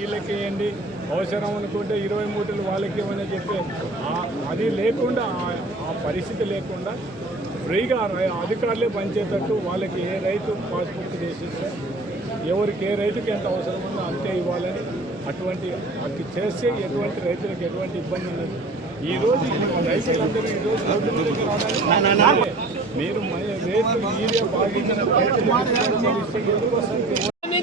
వీళ్ళకి వేయండి అవసరం అనుకుంటే ఇరవై మూటలు వాళ్ళకి ఇవ్వని చెప్పి అది లేకుండా ఆ- పరిస్థితి లేకుండా ఫ్రీగా అధికారులే పనిచేటట్టు వాళ్ళకి ఏ రైతు పాస్బుక్ చేసిస్తే ఎవరికి ఏ రైతుకి ఎంత అవసరం ఉందో అంతే ఇవ్వాలని అటువంటి అది చేస్తే ఎటువంటి రైతులకు ఎటువంటి ఇబ్బంది ఉండదు. ఈ రోజు రైతులందరూ ఈ రోజు రోడ్డు మీదకి రావడానికి మీరు రేట్లు ఈరియా బాగించిన రైతులు?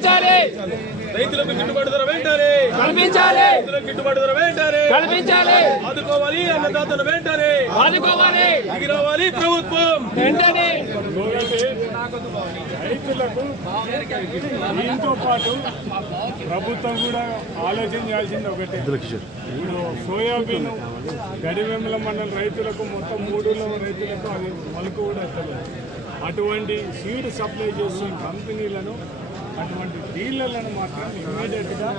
కల్పించాలి. రైతులకు గిట్టుబాటు ధర వెంటనే కల్పించాలి. రైతులకు గిట్టుబాటు ధర వెంటనే కల్పించాలి. ఆదుకోవాలి అన్నదాతలు వెంటనే ఆదుకోవాలి. దిగి రావాలి ప్రభుత్వం. వెంటనే. రైతులకు దీంతో పాటు ప్రభుత్వం కూడా ఆలోచన చేయాల్సింది ఒకటే. ఇప్పుడు సోయాబీన్ గడివెమ్మల మండలం రైతులకు మొత్తం మూడులో రైతులకు అది మొలకు కూడా అటువంటి సీడ్ సప్లై చేసే కంపెనీలను అటువంటి డీలర్లను మాత్రం ఇమీడియట్గా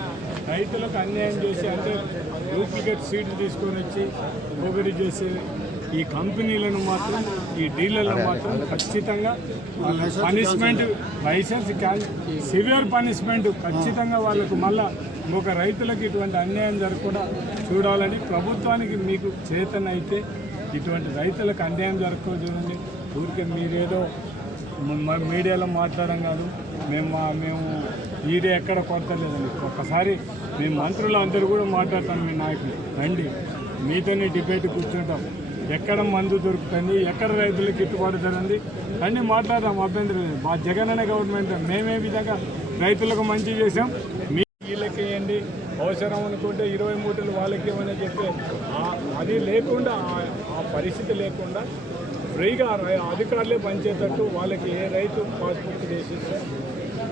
రైతులకు అన్యాయం చేసి అంటే డూప్లికేట్ సీడ్ తీసుకొని వచ్చి పొగిడి చేసే ఈ కంపెనీలను మాత్రం ఈ డీలర్లను మాత్రం ఖచ్చితంగా punishment license can severe punishment ఖచ్చితంగా వాళ్ళకు మళ్ళా ఇంకొక రైతులకు ఇటువంటి అన్యాయం జరగకుండా చూడాలని ప్రభుత్వానికి మీకు చేతనైతే ఇటువంటి రైతులకు అన్యాయం జరగకూడదు చూడండి. ఊరికే మీరేదో మీడియాలో మాట్లాడడం కాదు. మేము మా- మేము ఈడే ఎక్కడ కొరత లేదండి ఒక్కసారి మేము మంత్రులు అందరూ కూడా మాట్లాడతాను మీ నాయకులు. రండి. మీతోనే డిబేట్ కూర్చుంటాం. ఎక్కడ మందు దొరుకుతుంది ఎక్కడ రైతులకు గిట్టుబాటు ధరండి అన్నీ మాట్లాడదాం అభ్యంతరం లేదు. మా జగన్ అనే గవర్నమెంట్ మేమే విధంగా రైతులకు మంచి చేసాం మీ వీళ్ళకి వేయండి అవసరం అనుకుంటే ఇరవై మూటలు వాళ్ళకి ఏమని చెప్పి అది లేకుండా ఆ పరిస్థితి లేకుండా ఫ్రీగా రై- అధికారులే పనిచేటట్టు వాళ్ళకి ఏ రైతు పాస్బుక్ చేసిస్తే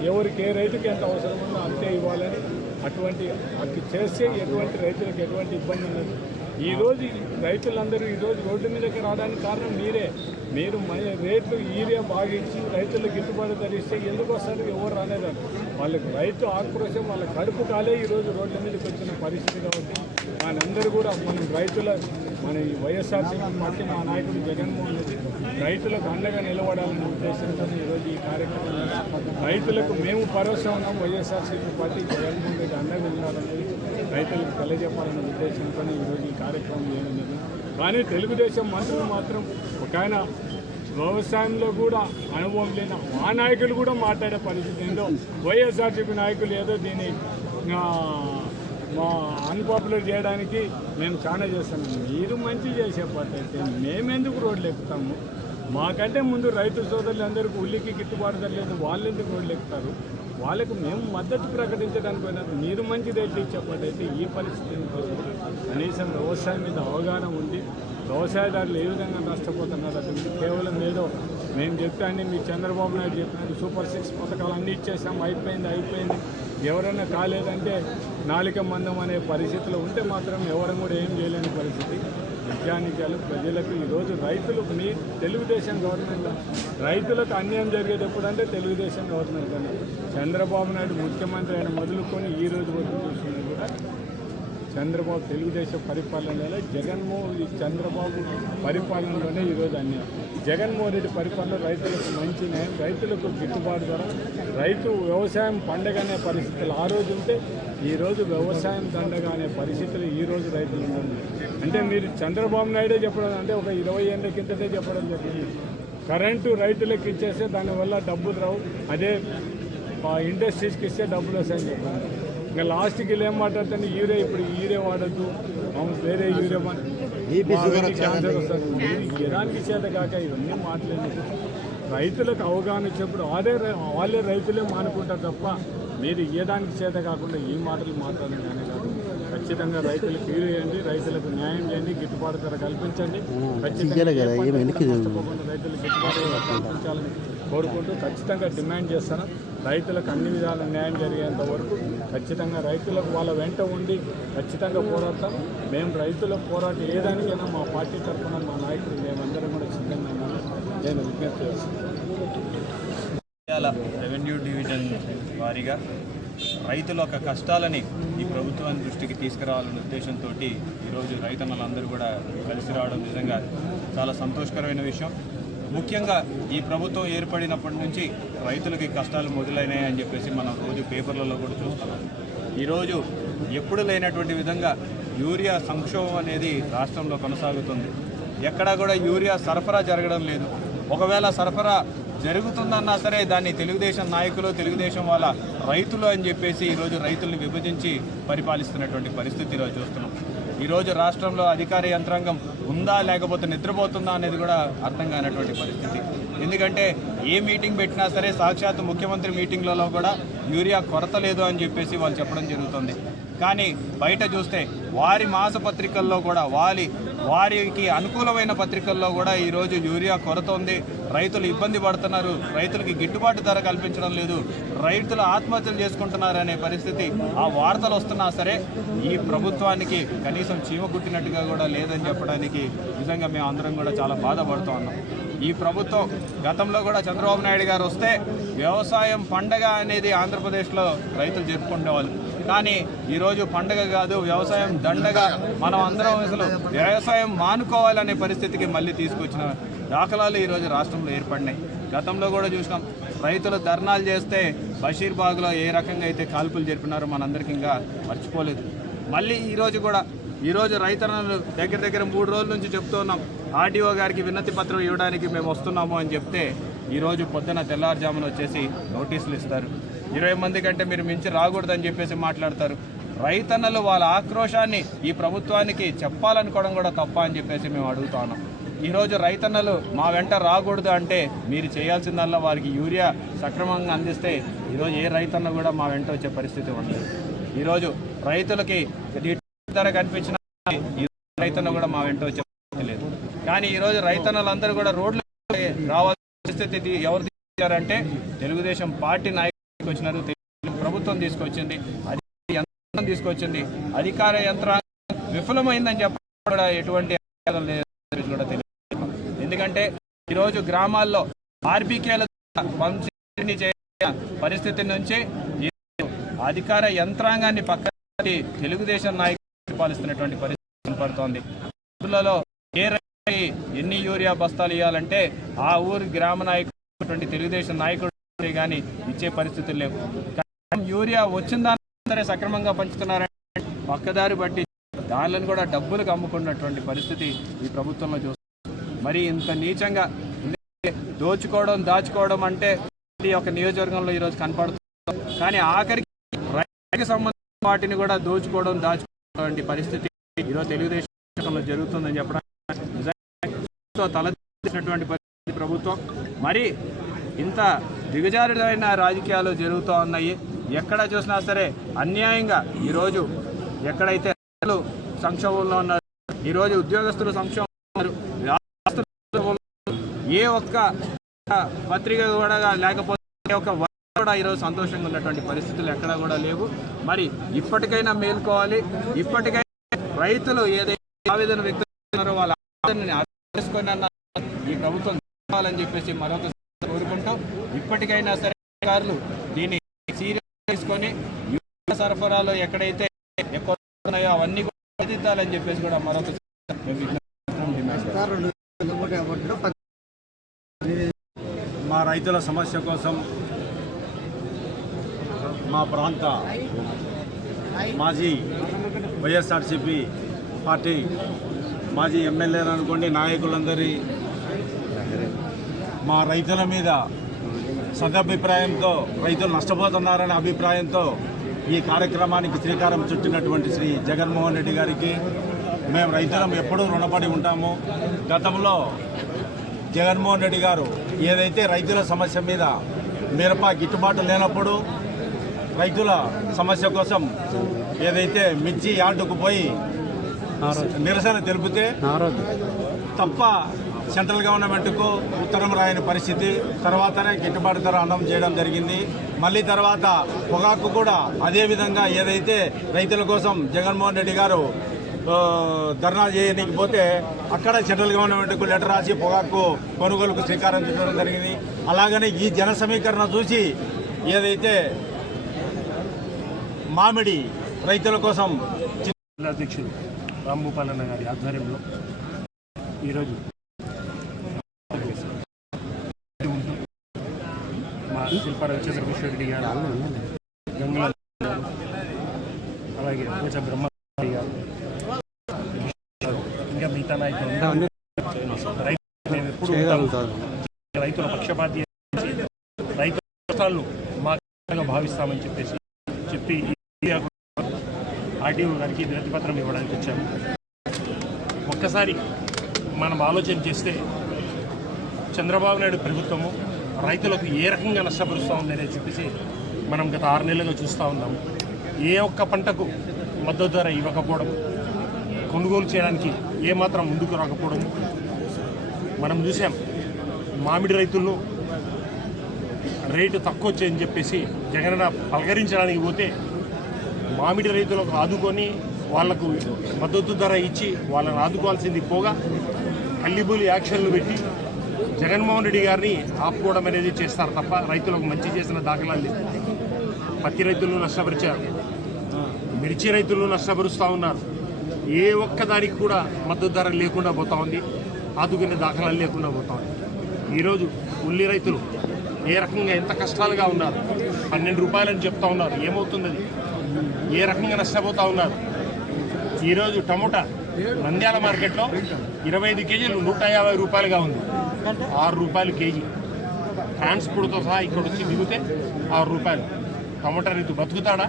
ఎవరికి ఏ రైతుకి ఎంత అవసరం ఉందో అంతే ఇవ్వాలని అటువంటి అది చేస్తే ఎటువంటి రైతులకు ఎటువంటి ఇబ్బంది ఉండదు. ఈరోజు రైతులందరూ ఈరోజు రోడ్డు మీదకి రావడానికి కారణం మీరే. మీరు రేట్లు ఈరియా బాగించి రైతులకు గిట్టుబాటు ధరిస్తే ఎందుకు వస్తారు? ఎవరు రాలేదని. వాళ్ళకి రైతు ఆక్రోశం వాళ్ళ కడుపు కాలే ఈరోజు రోడ్ల మీదకి వచ్చిన పరిస్థితి కాబట్టి మనందరూ కూడా మనం రైతుల మన ఈ వైఎస్ఆర్సీపీ పార్టీ మా నాయకుడు జగన్మోహన్ రెడ్డి రైతులకు అండగా నిలబడాలనే ఉద్దేశంతో ఈరోజు ఈ కార్యక్రమం రైతులకు మేము భరోసా ఉన్నాం వైఎస్ఆర్సీపీ పార్టీ జగన్మోహన్ రెడ్డి అండగా ఉండాలనేది రైతులకు తెలియజెప్పాలనే ఉద్దేశంతో ఈరోజు ఈ కార్యక్రమం చేయడం జరిగింది. కానీ తెలుగుదేశం మంత్రులు మాత్రం ఒక ఆయన వ్యవసాయంలో కూడా అనుభవం లేని మా నాయకులు కూడా మాట్లాడే పరిస్థితి ఏందో వైఎస్ఆర్సీపీ నాయకులు ఏదో దీన్ని మా అన్పాపులర్ చేయడానికి మేము చాలా చేస్తున్నాం. మీరు మంచి చేసే పట్టయితే మేమెందుకు రోడ్లు ఎక్కుతాము? మాకంటే ముందు రైతు సోదరులు అందరికీ ఉల్లికి గిట్టుబాటు ధర లేదు వాళ్ళు ఎందుకు రోడ్లు ఎక్కుతారు? వాళ్ళకు మేము మద్దతు ప్రకటించడానికి పోయినా మీరు మంచి రేట్లు ఇచ్చేపట్టయితే ఈ పరిస్థితి. కోసం కనీసం వ్యవసాయం మీద అవగాహన ఉంది. వ్యవసాయదారులు ఏ విధంగా నష్టపోతున్నారు అతనికి కేవలం ఏదో మేము చెప్పాను మీ చంద్రబాబు నాయుడు చెప్పినట్టు సూపర్ సిక్స్ పథకాలు అన్నీ ఇచ్చేసాం అయిపోయింది అయిపోయింది. ఎవరైనా కాలేదంటే నాలిక మందం అనే పరిస్థితిలో ఉంటే మాత్రం ఎవరు కూడా ఏం చేయలేని పరిస్థితి. నిత్యానిత్యాలు ప్రజలకు ఈరోజు రైతులు మీ తెలుగుదేశం గవర్నమెంట్ రైతులకు అన్యాయం జరిగేది ఎప్పుడంటే తెలుగుదేశం గవర్నమెంట్ అని. చంద్రబాబు నాయుడు ముఖ్యమంత్రి అయిన మొదలుకొని ఈ రోజు వరకు చూస్తున్నా కూడా చంద్రబాబు తెలుగుదేశం పరిపాలనలో జగన్మోహన్ చంద్రబాబు పరిపాలనలోనే ఈరోజు అన్ని. జగన్మోహన్ రెడ్డి పరిపాలన రైతులకు మంచి న్యాయం రైతులకు గిట్టుబాటు ధర రైతు వ్యవసాయం పండగ అనే పరిస్థితులు ఆ రోజు ఉంటే ఈరోజు వ్యవసాయం దండగ అనే పరిస్థితులు ఈరోజు రైతులు ఉంటుంది అంటే మీరు చంద్రబాబు నాయుడే చెప్పడం అంటే ఒక ఇరవై ఏళ్ళ కిందటే చెప్పడం జరిగింది. కరెంటు రైతులకు ఇచ్చేస్తే దానివల్ల డబ్బులు రావు. అదే ఆ ఇండస్ట్రీస్కి ఇస్తే డబ్బులు వస్తాయని చెప్పాను ఇంకా లాస్ట్కి వీళ్ళు ఏం మాట్లాడుతుంది యూరియా ఇప్పుడు యూరియా వాడద్దు. అవును వేరే యూరియా క్యాన్సర్ వస్తుంది ఎలాంటి చేత కాక ఇవన్నీ మాట్లాడలేదు. రైతులకు అవగాహన వాళ్ళే రై- వాళ్ళే రైతులే మానుకుంటారు తప్ప మీరు ఏ దానికి చేత కాకుండా ఈ మాటలు మాట్లాడడం కాదు. ఖచ్చితంగా రైతులకు యూరియా చేయండి రైతులకు న్యాయం చేయండి గిట్టుబాటు ధర కల్పించండి. ఖచ్చితంగా రైతులకు గిట్టుబాటు కల్పించాలని కోరుకుంటూ ఖచ్చితంగా డిమాండ్ చేస్తాను. రైతులకు అన్ని విధాల న్యాయం జరిగేంత వరకు ఖచ్చితంగా రైతులకు వాళ్ళ వెంట ఉండి ఖచ్చితంగా పోరాడతాం. మేము రైతుల పోరాటం ఏదానికైనా మా పార్టీ తరఫున మా నాయకుడు మేమందరం కూడా సిద్ధంగా ఉన్నాము నేను విజ్ఞప్తి చేస్తున్నాను. రెవెన్యూ డివిజన్ వారీగా రైతుల యొక్క కష్టాలని ఈ ప్రభుత్వాన్ని దృష్టికి తీసుకురావాలనే ఉద్దేశంతో ఈరోజు రైతన్నలందరూ కూడా కలిసి రావడం నిజంగా చాలా సంతోషకరమైన విషయం. ముఖ్యంగా ఈ ప్రభుత్వం ఏర్పడినప్పటి నుంచి రైతులకి కష్టాలు మొదలైనాయి అని చెప్పేసి మనం రోజు పేపర్లలో కూడా చూస్తున్నాం. ఈరోజు ఎప్పుడు లేనటువంటి విధంగా యూరియా సంక్షోభం అనేది రాష్ట్రంలో కొనసాగుతుంది. ఎక్కడా కూడా యూరియా సరఫరా జరగడం లేదు. ఒకవేళ సరఫరా జరుగుతుందన్నా సరే దాన్ని తెలుగుదేశం నాయకులు తెలుగుదేశం వాళ్ళ రైతులు అని చెప్పేసి ఈరోజు రైతుల్ని విభజించి పరిపాలిస్తున్నటువంటి పరిస్థితి ఈరోజు చూస్తున్నాం. ఈరోజు రాష్ట్రంలో అధికార యంత్రాంగం ఉందా లేకపోతే నిద్రపోతుందా అనేది కూడా అర్థం కానటువంటి పరిస్థితి. ఎందుకంటే ఏ మీటింగ్ పెట్టినా సరే సాక్షాత్ ముఖ్యమంత్రి మీటింగ్లలో కూడా యూరియా కొరత లేదు అని చెప్పేసి వాళ్ళు చెప్పడం జరుగుతుంది. కానీ బయట చూస్తే వారి మాసపత్రికల్లో కూడా వారి వారికి అనుకూలమైన పత్రికల్లో కూడా ఈరోజు యూరియా కొరత ఉంది రైతులు ఇబ్బంది పడుతున్నారు. రైతులకి గిట్టుబాటు ధర కల్పించడం లేదు. రైతులు ఆత్మహత్యలు చేసుకుంటున్నారు అనే పరిస్థితి ఆ వార్తలు వస్తున్నా సరే ఈ ప్రభుత్వానికి కనీసం చీమ కుట్టినట్టుగా కూడా లేదని చెప్పడానికి నిజంగా మేము అందరం కూడా చాలా బాధపడుతూ ఉన్నాం. ఈ ప్రభుత్వం గతంలో కూడా చంద్రబాబు నాయుడు గారు వస్తే వ్యవసాయం పండగ అనేది ఆంధ్రప్రదేశ్లో రైతులు జరుపుకునేవాళ్ళు. కానీ ఈరోజు పండగ కాదు వ్యవసాయం దండగా మనం అందరం అసలు వ్యవసాయం మానుకోవాలనే పరిస్థితికి మళ్ళీ తీసుకొచ్చిన దాఖలాలు ఈరోజు రాష్ట్రంలో ఏర్పడినాయి. గతంలో కూడా చూసినాం రైతులు ధర్నాలు చేస్తే బషీర్బాగ్లో ఏ రకంగా అయితే కాల్పులు జరిపినారో మనందరికీ ఇంకా మర్చిపోలేదు. మళ్ళీ ఈరోజు కూడా ఈరోజు రైతన్నలు దగ్గర దగ్గర మూడు రోజుల నుంచి చెప్తూ ఉన్నాం ఆర్డీఓ గారికి వినతి పత్రం ఇవ్వడానికి మేము వస్తున్నాము అని చెప్తే ఈరోజు పొద్దున తెల్లారుజామున వచ్చేసి నోటీసులు ఇస్తారు. ఇరవై మంది కంటే మీరు మించి రాకూడదని చెప్పేసి మాట్లాడతారు. రైతన్నలు వాళ్ళ ఆక్రోశాన్ని ఈ ప్రభుత్వానికి చెప్పాలనుకోవడం కూడా తప్ప అని చెప్పేసి మేము అడుగుతా ఉన్నాం. ఈరోజు రైతన్నలు మా వెంట రాకూడదు అంటే మీరు చేయాల్సిందల్లా వారికి యూరియా సక్రమంగా అందిస్తే ఈరోజు ఏ రైతన్న కూడా మా వెంట వచ్చే పరిస్థితి ఉండదు. ఈరోజు రైతులకి ధర కనిపించిన ఈ రైతన్న కూడా మా వెంట వచ్చే పరిస్థితి లేదు. కానీ ఈరోజు రైతన్నలందరూ కూడా రోడ్లు రావాల్సిన పరిస్థితి ఎవరు తీసుకొచ్చారంటే తెలుగుదేశం పార్టీ నాయకులు వచ్చినారు తెలుగు ప్రభుత్వం తీసుకొచ్చింది అది యంత్రం తీసుకొచ్చింది. అధికార యంత్రాంగం విఫలమైందని చెప్పడం ఎటువంటి కూడా తెలియదు ఎందుకంటే ఈరోజు గ్రామాల్లో ఆర్బీకేల పంపిణీ చేయ పరిస్థితి నుంచి అధికార యంత్రాంగాన్ని పక్కన తెలుగుదేశం నాయకులు పాలిస్తున్నటువంటి పరిస్థితి కనపడుతోంది. ఊర్లలో ఏ ఎన్ని యూరియా బస్తాలు ఇవ్వాలంటే ఆ ఊరు గ్రామ నాయకుడు తెలుగుదేశం నాయకుడు కానీ ఇచ్చే పరిస్థితులు లేవు. కానీ యూరియా వచ్చిన దాన్ని సక్రమంగా పంచుతున్నారంటే పక్కదారి బట్టి దానిలను కూడా డబ్బులకు అమ్ముకున్నటువంటి పరిస్థితి ఈ ప్రభుత్వంలో చూస్తుంది మరి ఇంత నీచంగా దోచుకోవడం దాచుకోవడం అంటే ఈ యొక్క నియోజకవర్గంలో ఈరోజు కనపడుతుంది. కానీ ఆఖరికి రైతుకి సంబంధించిన వాటిని కూడా దోచుకోవడం దాచుకోవడం పరిస్థితి ఈరోజు తెలుగుదేశంలో జరుగుతుందని చెప్పడం నిజంగా తలదించినటువంటి పరిస్థితి ప్రభుత్వం. మరి ఇంత దిగజారుడైన రాజకీయాలు జరుగుతూ ఉన్నాయి. ఎక్కడ చూసినా సరే అన్యాయంగా ఈరోజు ఎక్కడైతే సంక్షోభంలో ఉన్నారు ఈరోజు ఉద్యోగస్తులు సంక్షోభం ఉన్నారు ఏ ఒక్క పత్రిక కూడా లేకపోతే ఒక కూడా ఈరోజు సంతోషంగా ఉన్నటువంటి పరిస్థితులు ఎక్కడా కూడా లేవు. మరి ఇప్పటికైనా మేల్కోవాలి. ఇప్పటికైనా రైతులు ఏదైతే ఆవేదన వ్యక్తం వాళ్ళ ఆవేదనని అర్థం అన్న ఈ ప్రభుత్వం చెప్పాలని చెప్పేసి మరొక ఇప్పటికైనా సరే అధికారులు దీన్ని సీరియస్ తీసుకొని సరఫరాలో ఎక్కడైతే ఎక్కువ ఉన్నాయో అవన్నీ కూడా ఎదిద్దాలని చెప్పేసి కూడా మరొక మా రైతుల సమస్య కోసం మా ప్రాంత మాజీ వైఎస్ఆర్సిపి పార్టీ మాజీ ఎమ్మెల్యేలు అనుకోండి నాయకులందరి మా రైతుల మీద సదభిప్రాయంతో రైతులు నష్టపోతున్నారనే అభిప్రాయంతో ఈ కార్యక్రమానికి శ్రీకారం చుట్టినటువంటి శ్రీ జగన్మోహన్ రెడ్డి గారికి మేము రైతులం ఎప్పుడూ రుణపడి ఉంటాము. గతంలో జగన్మోహన్ రెడ్డి గారు ఏదైతే రైతుల సమస్య మీద మిరప గిట్టుబాటు లేనప్పుడు రైతుల సమస్య కోసం ఏదైతే మిర్చి యార్డుకు పోయి నిరసన తెలిపితే తప్ప సెంట్రల్ గవర్నమెంట్కు ఉత్తరం రాయని పరిస్థితి తర్వాతనే గిట్టుబాటు ధర అన్నం చేయడం జరిగింది. మళ్ళీ తర్వాత పొగాకు కూడా అదేవిధంగా ఏదైతే రైతుల కోసం జగన్మోహన్ రెడ్డి గారు ధర్నా ధర్నా చేయకపోతే అక్కడ సెంట్రల్ గవర్నమెంట్కు లెటర్ రాసి పొగాకు కొనుగోలుకు శ్రీకారం చుట్టడం జరిగింది. అలాగనే ఈ జన సమీకరణ చూసి ఏదైతే మామిడి రైతుల కోసం జిల్లా అధ్యక్షుడు రాంభూపాలన్న గారి ఆధ్వర్యంలో ఈరోజు శిల్ప రవిచంద్ర రెడ్డి గారు గంగుల అలాగే పూజ బ్రహ్మయ్య గారు ఇంకా మిగతా నాయకులు. రైతు మేము ఎప్పుడు ఉంటాము. రైతుల పక్షపాతి రైతుల కష్టాలను మా కష్టంగా భావిస్తామని చెప్పేసి చెప్పి ఆర్టీఓ గారికి వినతి పత్రం ఇవ్వడానికి వచ్చాము ఒక్కసారి మనం ఆలోచన చేస్తే చంద్రబాబు నాయుడు ప్రభుత్వము రైతులకు ఏ రకంగా నష్టపరుస్తూ ఉందనే చెప్పేసి మనం గత ఆరు నెలలుగా చూస్తూ ఉన్నాము ఏ ఒక్క పంటకు మద్దతు ధర ఇవ్వకపోవడం కొనుగోలు చేయడానికి ఏమాత్రం ముందుకు రాకపోవడం మనం చూసాం. మామిడి రైతులను రేటు తక్కువ వచ్చాయని చెప్పేసి జగనన్న పలకరించడానికి పోతే మామిడి రైతులకు ఆదుకొని వాళ్ళకు మద్దతు ధర ఇచ్చి వాళ్ళని ఆదుకోవాల్సింది పోగా కల్లిబూలి యాక్షన్లు పెట్టి జగన్మోహన్ రెడ్డి గారిని ఆపుకోవడం అనేది చేస్తారు తప్ప రైతులకు మంచి చేసిన దాఖలాలు పత్తి రైతులను నష్టపరిచారు. మిర్చి రైతులను నష్టపరుస్తూ ఉన్నారు. ఏ ఒక్క దానికి కూడా మద్దతు ధర లేకుండా పోతా ఉంది. ఆదుకునే దాఖలాలు లేకుండా పోతా ఉంది. ఈరోజు ఉల్లి రైతులు ఏ రకంగా ఎంత కష్టాలుగా ఉన్నారు. పన్నెండు రూపాయలని చెప్తా ఉన్నారు. ఏమవుతుంది అది ఏ రకంగా నష్టపోతా ఉన్నారు? ఈరోజు టమోటా నంద్యాల మార్కెట్లో ఇరవై ఐదు కేజీలు నూట యాభై రూపాయలుగా ఉంది. ఆరు రూపాయలు కేజీ. ట్రాన్స్పోర్ట్తో సహా ఇక్కడ వచ్చి దిగితే ఆరు రూపాయలు. టమోటా రైతు బతుకుతాడా?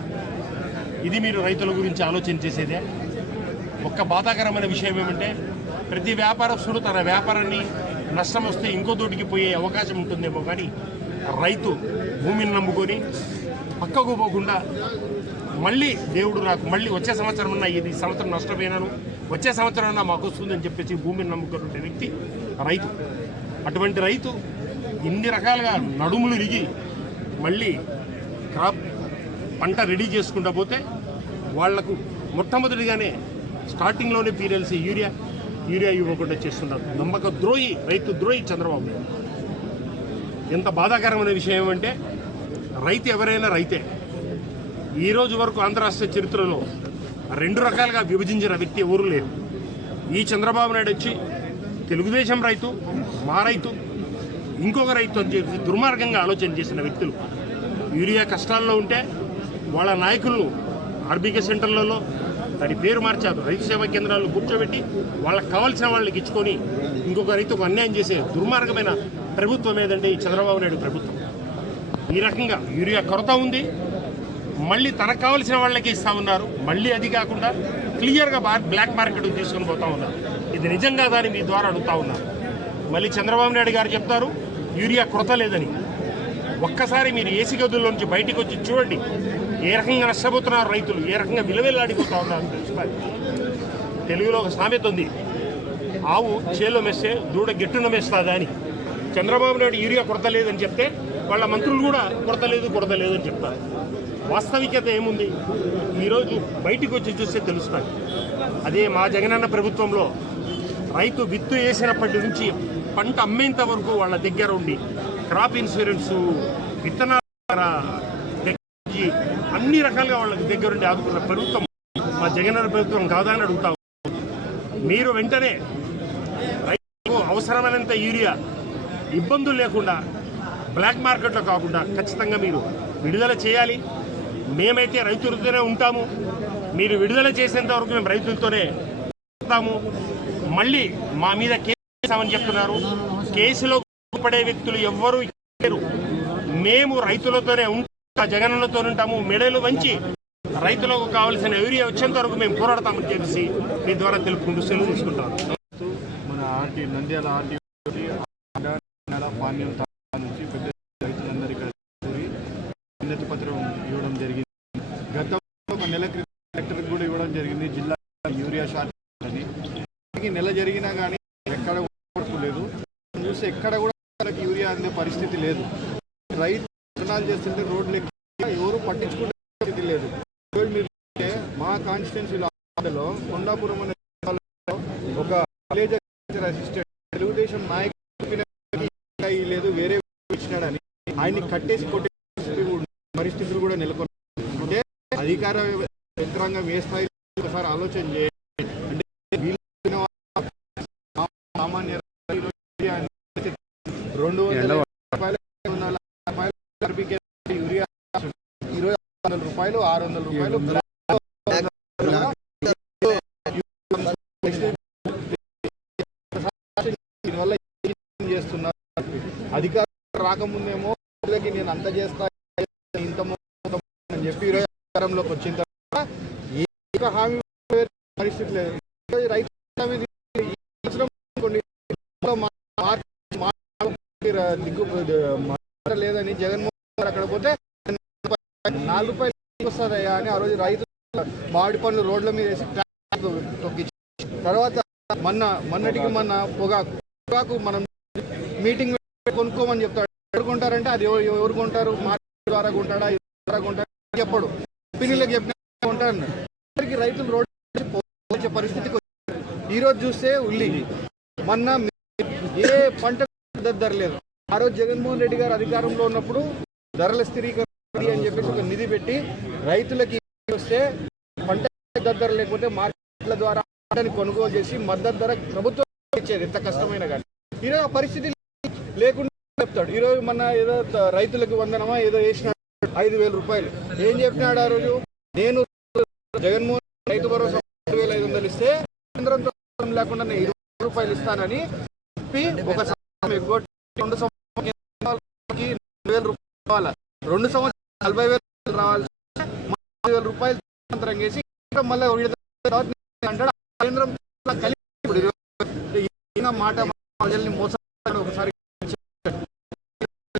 ఇది మీరు రైతుల గురించి ఆలోచన చేసేదే. ఒక్క బాధాకరమైన విషయం ఏమంటే ప్రతి వ్యాపారస్తుడు తన వ్యాపారాన్ని నష్టం వస్తే ఇంకో దోటికి పోయే అవకాశం ఉంటుందేమో కానీ రైతు భూమిని నమ్ముకొని పక్కకు పోకుండా మళ్ళీ దేవుడు నాకు మళ్ళీ వచ్చే సంవత్సరం అన్నా ఇది సంవత్సరం నష్టపోయినాను వచ్చే సంవత్సరం అన్నా మాకు వస్తుందని చెప్పేసి భూమిని నమ్ముకున్న వ్యక్తి రైతు. అటువంటి రైతు ఇన్ని రకాలుగా నడుములు ఇరిగి మళ్ళీ క్రాప్ పంట రెడీ చేసుకుంటా పోతే వాళ్ళకు మొట్టమొదటిగానే స్టార్టింగ్లోనే పీరియల్సి యూరియా యూరియా ఇవ్వకుండా చేస్తున్నారు నమ్మక ద్రోహి రైతు ద్రోహి చంద్రబాబు నాయుడు. ఎంత బాధాకరమైన విషయం ఏమంటే రైతు ఎవరైనా రైతే ఈ రోజు వరకు ఆంధ్ర రాష్ట్ర చరిత్రలో రెండు రకాలుగా విభజించిన వ్యక్తి ఎవరు లేరు ఈ చంద్రబాబు నాయుడు వచ్చి తెలుగుదేశం రైతు మా రైతు ఇంకొక రైతు అని చెప్పి దుర్మార్గంగా ఆలోచన చేసిన వ్యక్తులు. యూరియా కష్టాల్లో ఉంటే వాళ్ళ నాయకులను ఆర్బీకే సెంటర్లలో దాని పేరు మార్చారు. రైతు సేవా కేంద్రాల్లో కూర్చోబెట్టి వాళ్ళకి కావాల్సిన వాళ్ళకి ఇచ్చుకొని ఇంకొక రైతుకు అన్యాయం చేసే దుర్మార్గమైన ప్రభుత్వం ఏదంటే ఈ చంద్రబాబు నాయుడు ప్రభుత్వం. ఈ రకంగా యూరియా కొరత ఉంది. మళ్ళీ తనకు కావాల్సిన వాళ్ళకి ఇస్తా ఉన్నారు. మళ్ళీ అది కాకుండా క్లియర్గా బ్లాక్ మార్కెట్ తీసుకొని పోతా ఉన్నారు. ఇది నిజంగా దాన్ని మీ ద్వారా అడుగుతా ఉన్నారు మళ్ళీ చంద్రబాబు నాయుడు గారు చెప్తారు యూరియా కొరత లేదని. ఒక్కసారి మీరు ఏసీ గదుల్లో నుంచి వచ్చి చూడండి. ఏ రకంగా నష్టపోతున్నారు రైతులు ఏ రకంగా విలువెల్లాడిపోతా ఉన్నారు అని తెలుసుకోవాలి తెలుగులో ఒక సామెత ఉంది ఆవు చేలో మెస్తే దూడ గెట్టున మెస్తాదా అని. చంద్రబాబు నాయుడు యూరియా కొరత లేదని చెప్తే వాళ్ళ మంత్రులు కూడా కొరత లేదు కొరత లేదు అని చెప్తారు. వాస్తవికత ఏముంది? ఈరోజు బయటికి వచ్చి చూస్తే తెలుస్తాయి అదే మా జగనన్న ప్రభుత్వంలో రైతు విత్తు వేసినప్పటి నుంచి పంట అమ్మేంత వరకు వాళ్ళ దగ్గర ఉండి క్రాప్ ఇన్సూరెన్స్ విత్తనాల దగ్గర నుంచి అన్ని రకాలుగా వాళ్ళకి దగ్గర ఉండి ఆదుకున్న ప్రభుత్వం మా జగనన్న ప్రభుత్వం కాదా అని అడుగుతా మీరు వెంటనే రైతులకు అవసరమైనంత యూరియా ఇబ్బందులు లేకుండా బ్లాక్ మార్కెట్లో కాకుండా ఖచ్చితంగా మీరు విడుదల చేయాలి. మేమైతే రైతులతోనే ఉంటాము. మీరు విడుదల చేసేంత వరకు మేము రైతులతోనే ఉంటాము. మళ్ళీ మా మీద కేసు వేస్తామని చెప్తున్నారు. కేసులో పడే వ్యక్తులు ఎవ్వరూ లేరు. మేము రైతులతోనే ఉంటా జగనన్నతో ఉంటాము మెడలు వంచి రైతులకు కావాల్సిన యూరియా వచ్చేంత వరకు మేము పోరాడతామని చెప్పేసి మీ ద్వారా తెలుపుకుంటూ సెలవు తీసుకుంటాం మన ఆర్టీ నంద్యాల ఆర్టీ పాణ్యం తాలూకా నుంచి పెద్ద రైతులందరికీ కూడి వినతి పత్రం ఇవ్వడం జరిగింది గతంలో ఒక నెల క్రితం కలెక్టర్కి కూడా ఇవ్వడం జరిగింది జిల్లా యూరియా షార్టేజ్ అని ఈ నెల జరిగినా కానీ ఎక్కడ లేదు. చూస్తే ఎక్కడ కూడా యూరియా అందే పరిస్థితి లేదు. రైతు ధర్నాలు చేస్తుంటే రోడ్లు ఎక్కి ఎవరు పట్టించుకుంటే పరిస్థితి లేదు. మా కాన్స్టిట్యున్సీలో కొండాపురం అనే ఒక విలేజ్ అసిస్టెంట్ తెలుగుదేశం నాయకుడు లేదు వేరే ఇచ్చినాడని ఆయన్ని కట్టేసి కొట్టే పరిస్థితులు కూడా నెలకొన్నాయి. అంటే అధికార యంత్రాంగం ఏ స్థాయిలో ఒకసారి ఆలోచన చేయండి. అంటే సామాన్య రెండు వందల యూరియా ఈరోజు రూపాయలు ఆరు వందల రూపాయలు దీనివల్ల చేస్తున్నారు అధికారం రాకముందేమో నేను అంత చేస్తా ఇంత అని చెప్పి ఈరోజు అధికారంలోకి వచ్చిన తర్వాత ఏ హామీ పరిస్థితి లేదు రైతు లేదని జగన్మోహన్ గారు అక్కడ పోతే నాలుగు రూపాయలు వస్తుందయ్యా అని ఆ రోజు రైతు మామిడి పండ్లు రోడ్ల మీద వేసి తొక్కించి తర్వాత మొన్న మొన్నటికి మొన్న పొగాకు పొగాకు మనం మీటింగ్ కొనుక్కోమని చెప్తాడు. ఎవరుకుంటారంటే అది ఎవరు ఎవరు కొంటారు? మార్కెట్ ద్వారా కొంటాడా? ద్వారా కొంటాడా? చెప్పడు. కంపెనీలకు చెప్పిన కొంటాడు రైతులు రోడ్డు పరిస్థితికి ఈ రోజు చూస్తే ఉల్లి. మొన్న ఏ పంట ధర లేదు ఆ రోజు జగన్మోహన్ రెడ్డి గారు అధికారంలో ఉన్నప్పుడు ధరల స్థిరీకరణ అని చెప్పేసి ఒక నిధి పెట్టి రైతులకి వస్తే పంట ధర లేకపోతే మార్కెట్ల ద్వారా పంటని కొనుగోలు చేసి మద్దతు ధర ప్రభుత్వం ఇచ్చేది. ఎంత కష్టమైన కానీ ఈరోజు ఆ పరిస్థితి లేకుండా చెప్తాడు. ఈరోజు మన ఏదో రైతులకు వందనమా ఏదో వేసిన ఐదు వేల రూపాయలు. ఏం చెప్పినాడు ఆ రోజు? నేను జగన్మోహన్ రైతు భరోసా రెండు వేల ఐదు వందలు ఇస్తే కేంద్రంతో లేకుండా నేను ఇరవై రూపాయలు ఇస్తానని చెప్పి ఒక రెండు సంవత్సరాలకి రెండు వేల రూపాయలు రావాలి రెండు సంవత్సరాలు నలభై వేలు రావాలి వేల రూపాయలు అంతరం చేసి మళ్ళీ విడుదల అంటాడు కేంద్రం ఈయన మాట ప్రజల్ని మోసం